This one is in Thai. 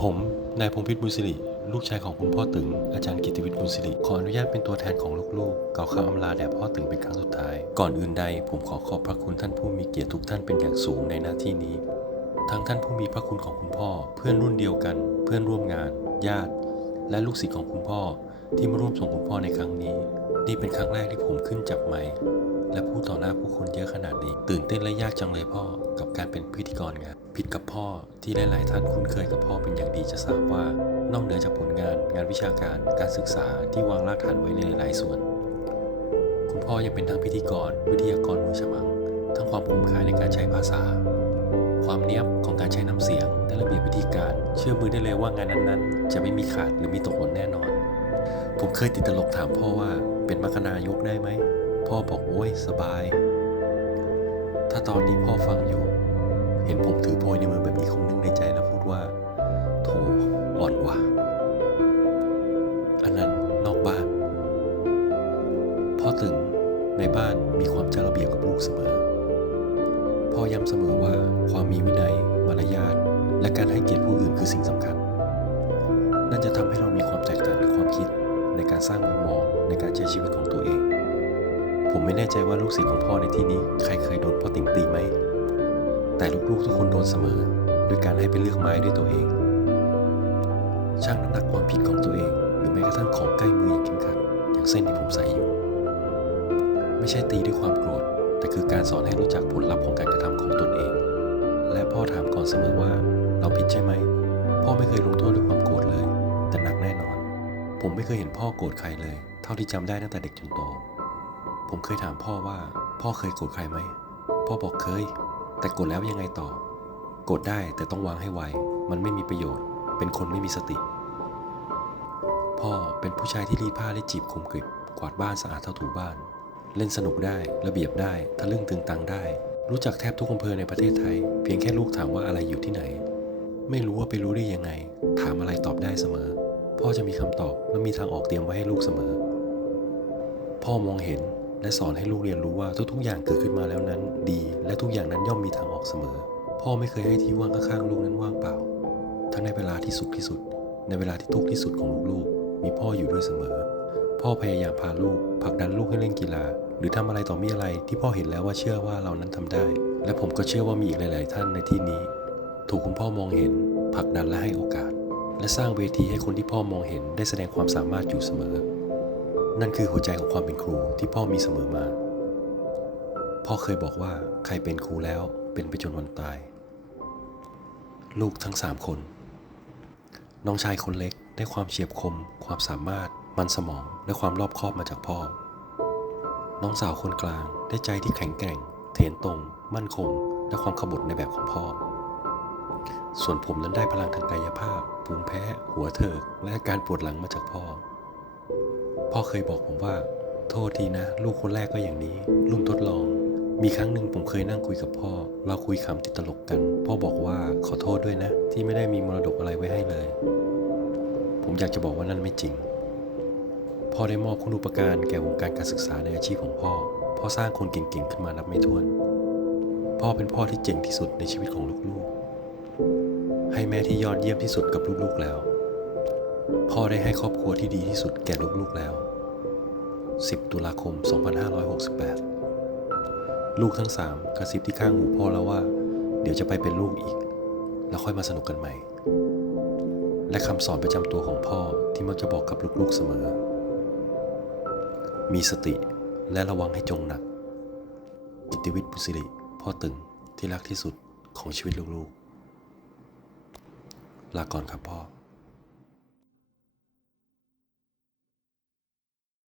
ผมนายพงพิษบุญสิริลูกชายของคุณพ่อตึง อาจารย์กิตติวิทย์บุญสิริขออนุญาตเป็นตัวแทนของลูกๆกล่าวคำอำลาแด่พ่อตึงเป็นครั้งสุดท้าย ก่อนอื่นใด ผมขอขอบพระคุณท่านผู้มีเกียรติทุกท่านเป็นอย่างสูงในหน้าที่นี้ ทั้งท่านผู้มีพระคุณของคุณพ่อ เพื่อนรุ่นเดียวกัน เพื่อนร่วมงาน ญาติ และลูกศิษย์ของคุณพ่อ ที่มาร่วมส่งคุณพ่อในครั้งนี้ นี่เป็นครั้งแรกที่ผมขึ้นจับไมค์ และพูดต่อหน้าผู้คนเยอะขนาดนี้ ตื่นเต้นและยากจังเลยพ่อ กับการเป็นพิธีกรงานผิดกับพ่อที่หลายๆท่านคุ้นเคยกับพ่อเป็นอย่างดีจะทราบว่า นอกเหนือจากผลงาน งานวิชาการ การศึกษาที่วางรากฐานไว้ในหลายส่วน คุณพ่อยังเป็นทั้งพิธีกร วิทยากรมือฉมัง ทั้งความคุ้มค่าในการใช้ภาษา ความเนี้ยบของการใช้น้ำเสียงและระเบียบวิธีการ เชื่อมือได้เลยว่างานนั้นๆ จะไม่มีขาดหรือมีตกหล่นแน่นอน ผมเคยติดตลกถามพ่อว่าเป็นมรคนายกได้ไหม พ่อบอกโอ้ยสบาย ถ้าตอนนี้พ่อฟังอยู่ เห็นผมถือโพยในมือแบบนี้คงนึกในใจแล้วพูดว่า โถอ่อนว่ะอันนั้นนอกบ้าน พ่อตึงในบ้านมีความเจ้าระเบียบกับลูกเสมอ พ่อย้ำเสมอว่าความมีวินัย มารยาท และการให้เกียรติผู้อื่นคือสิ่งสำคัญ นั่นจะทำให้เรามีความแตกต่างในความคิดในการสร้างมุมมองในการใช้ชีวิตของตัวเอง ผมไม่แน่ใจว่าลูกศิษย์ของพ่อในที่นี้ใครเคยโดนพ่อติ่งตีไหม แต่ลูกๆทุกคนโดนเสมอโดยการให้ไปเลือกไม้ด้วยตัวเอง ช่างน้ำหนักความผิดของตัวเอง หรือแม้กระทั่งของใกล้มืออย่างเข้มขัดอย่างเส้นที่ผมใส่อยู่ ไม่ใช่ตีด้วยความโกรธ แต่คือการสอนให้รู้จักผลลัพธ์ของการกระทำของตนเอง และพ่อถามก่อนเสมอว่า เราผิดใช่ไหม พ่อไม่เคยลงโทษด้วยความโกรธเลย แต่หนักแน่นอน ผมไม่เคยเห็นพ่อโกรธใครเลย เท่าที่จำได้ตั้งแต่เด็กจนโต ผมเคยถามพ่อว่า พ่อเคยโกรธใครไหม พ่อบอกเคย แต่โกรธแล้วยังไงต่อ โกรธได้แต่ต้องวางให้ไว มันไม่มีประโยชน์ เป็นคนไม่มีสติ พ่อเป็นผู้ชายที่รีผ้าและจีบคมกริบ กวาดบ้านสะอาดเท่าถูบ้าน เล่นสนุกได้ ระเบียบได้ ทะลึ่งตึงตังได้ รู้จักแทบทุกอำเภอในประเทศไทย เพียงแค่ลูกถามว่าอะไรอยู่ที่ไหน ไม่รู้ว่าไปรู้ได้ยังไง ถามอะไรตอบได้เสมอ พ่อจะมีคำตอบและมีทางออกเตรียมไว้ให้ลูกเสมอ พ่อมองเห็น และสอนให้ลูกเรียนรู้ว่าทุกๆอย่างเกิดขึ้นมาแล้วนั้น ดี และทุกอย่างนั้นย่อมมีทางออกเสมอ พ่อไม่เคยให้ที่ว่างข้างๆลูกนั้นว่างเปล่า ทั้งในเวลาที่สุขที่สุด ในเวลาที่ทุกข์ที่สุดของลูกๆ มีพ่ออยู่ด้วยเสมอ พ่อพยายามพาลูกผลักดันลูกให้เล่นกีฬา หรือทำอะไรต่อมีอะไรที่พ่อเห็นแล้วว่าเชื่อว่าเรานั้นทำได้ และผมก็เชื่อว่ามีอีกหลาย ๆ ท่านในที่นี้ ถูกคุณพ่อมองเห็นผลักดันและให้โอกาส และสร้างเวทีให้คนที่พ่อมองเห็นได้แสดงความสามารถอยู่เสมอ นั่นคือหัวใจของความเป็นครูที่พ่อมีเสมอมา พ่อเคยบอกว่าใครเป็นครูแล้วเป็นไปจนวันตาย ลูกทั้งสามคน น้องชายคนเล็กได้ความเฉียบคม ความสามารถ มันสมองและความรอบคอบมาจากพ่อ น้องสาวคนกลางได้ใจที่แข็งแกร่ง เถนตรง มั่นคง และความขบถในแบบของพ่อ ส่วนผมนั้นได้พลังทางกายภาพภูมิแพ้ หัวเถิกและอาการปวดหลังมาจากพ่อ พ่อเคยบอกผมว่า โทษทีนะ ลูกคนแรกก็อย่างนี้ลุงทดลอง มีครั้งหนึ่งผมเคยนั่งคุยกับพ่อ เราคุยคำติดตลกกัน พ่อบอกว่าขอโทษด้วยนะ ที่ไม่ได้มีมรดกอะไรไว้ให้เลย ผมอยากจะบอกว่านั่นไม่จริง พ่อได้มอบคุณูปการแก่วงการการศึกษาในอาชีพของพ่อ พ่อสร้างคนเก่งๆขึ้นมานับไม่ถ้วน พ่อเป็นพ่อที่เจ๋งที่สุดในชีวิตของลูกๆ ให้แม่ที่ยอดเยี่ยมที่สุดกับลูกๆแล้ว พ่อได้ให้ครอบครัวที่ดีที่สุดแก่ลูกๆแล้ว 10 ตุลาคม 2568 ลูกทั้งสามกระซิบที่ข้างหูพ่อแล้วว่า เดี๋ยวจะไปเป็นลูกอีก แล้วค่อยมาสนุกกันใหม่ และคำสอนประจำตัวของพ่อที่มักจะบอกกับลูกๆเสมอ มีสติและระวังให้จงหนัก กิติวิทย์ปุสิริพ่อตึงที่รักที่สุดของชีวิตลูกๆ ลาก่อนครับพ่อ